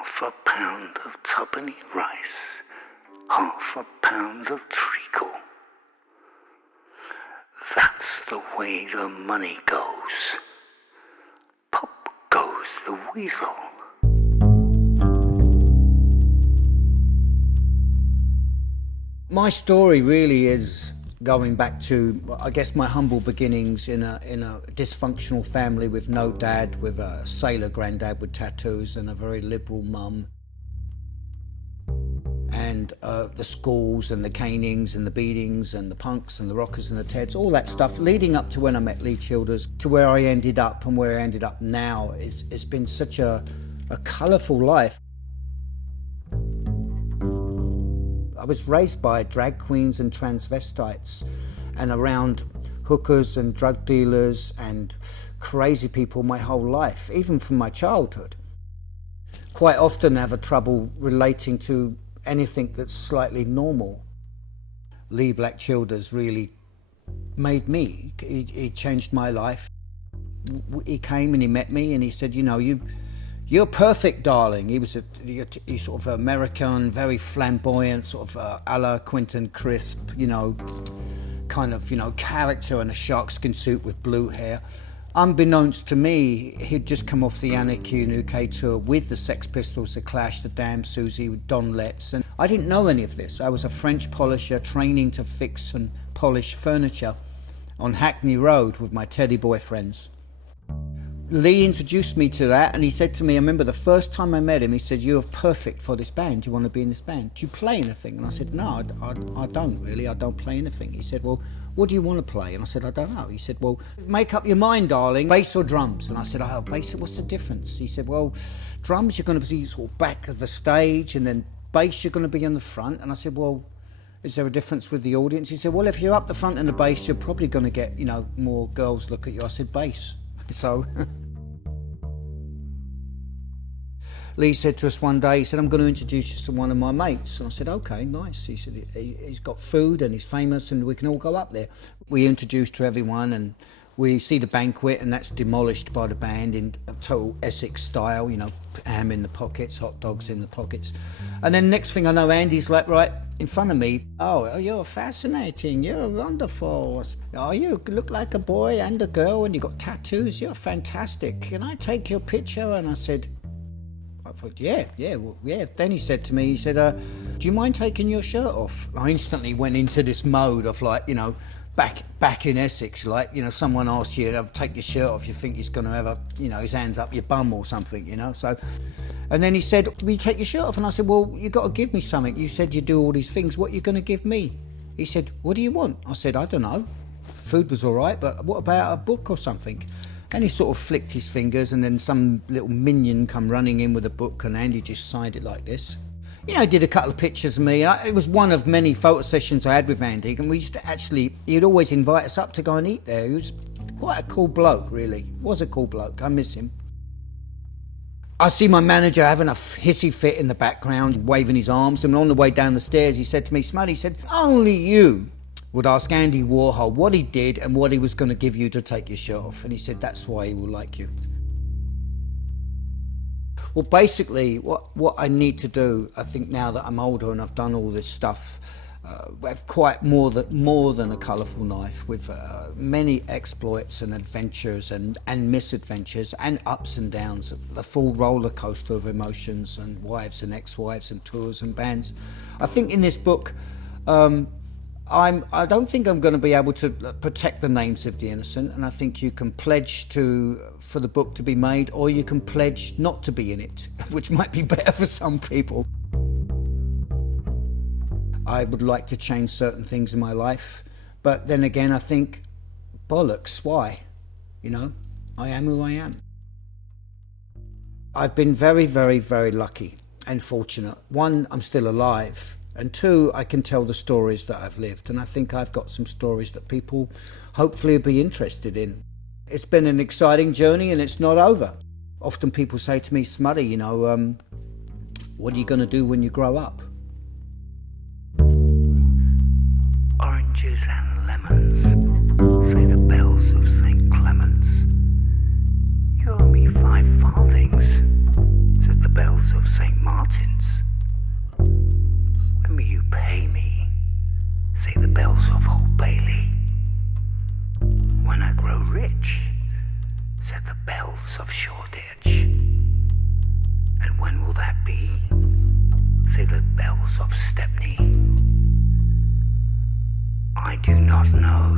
Half a pound of tuppenny rice, half a pound of treacle. That's the way the money goes. Pop goes the weasel. My story really is going back to, I guess, my humble beginnings in a dysfunctional family with no dad, with a sailor granddad with tattoos and a very liberal mum. And the schools and the canings and the beatings and the punks and the rockers and the Teds, all that stuff, leading up to when I met Lee Childers, to where I ended up and where I ended up now. It's been such a colourful life. I was raised by drag queens and transvestites and around hookers and drug dealers and crazy people my whole life, even from my childhood. Quite often have a trouble relating to anything that's slightly normal. Lee Black Childers really made me. He changed my life. He came and he met me and he said, you know, you're perfect, darling. He's sort of American, very flamboyant, sort of a la Quentin Crisp, you know, kind of, you know, character in a sharkskin suit with blue hair. Unbeknownst to me, he'd just come off the Anarchy in UK tour with the Sex Pistols, the Clash, the Damn Susie, Don Letts, and I didn't know any of this. I was a French polisher training to fix and polish furniture on Hackney Road with my teddy boy friends. Lee introduced me to that, and he said to me, I remember the first time I met him, he said, you're perfect for this band. Do you want to be in this band? Do you play anything? And I said, no, I don't really. I don't play anything. He said, well, what do you want to play? And I said, I don't know. He said, well, make up your mind, darling. Bass or drums? And I said, oh, bass, what's the difference? He said, well, drums, you're going to be sort of back of the stage, and then bass, you're going to be in the front. And I said, well, is there a difference with the audience? He said, well, if you're up the front in the bass, you're probably going to get, you know, more girls look at you. I said, bass. So Lee said to us one day, he said, I'm going to introduce you to one of my mates. And I said, okay, nice. He said, he's got food and he's famous and we can all go up there. We introduced to everyone and we see the banquet, and that's demolished by the band in total Essex style, you know, ham in the pockets, hot dogs in the pockets. And then next thing I know, Andy's like right in front of me. Oh, you're fascinating, you're wonderful. Oh, you look like a boy and a girl and you got tattoos, you're fantastic. Can I take your picture? And I said, I thought, yeah. Then he said to me, he said, do you mind taking your shirt off? I instantly went into this mode of like, you know, back in Essex, like, you know, someone asks you to take your shirt off, you think he's going to have a, you know, his hands up your bum or something, you know. So, and then he said, will you take your shirt off? And I said, well, you got to give me something. You said you do all these things. What are you going to give me? He said, what do you want? I said, I don't know. Food was all right, but what about a book or something? And he sort of flicked his fingers, and then some little minion come running in with a book, and Andy just signed it like this. You know, did a couple of pictures of me. It was one of many photo sessions I had with Andy, and we used to actually, he'd always invite us up to go and eat there. He was quite a cool bloke, really. Was a cool bloke. I miss him. I see my manager having a hissy fit in the background, waving his arms, and on the way down the stairs, he said to me, Smuddy, he said, only you would ask Andy Warhol what he did and what he was going to give you to take your shirt off. And he said, that's why he will like you. Well, basically, what I need to do, I think now that I'm older and I've done all this stuff, have quite more than a colourful life with many exploits and adventures and misadventures and ups and downs, the full roller coaster of emotions and wives and ex-wives and tours and bands. I think in this book, I don't think I'm going to be able to protect the names of the innocent, and I think you can pledge for the book to be made, or you can pledge not to be in it, which might be better for some people. I would like to change certain things in my life, but then again I think, bollocks, why? You know, I am who I am. I've been very, very, very lucky and fortunate. One, I'm still alive. And two, I can tell the stories that I've lived, and I think I've got some stories that people hopefully will be interested in. It's been an exciting journey and it's not over. Often people say to me, Smuddy, you know, what are you going to do when you grow up? Oranges and lemons, say the bells of St. Clement's. You owe me 5 farthings, said the bells of St. of Shoreditch. And when will that be? Say the bells of Stepney. I do not know.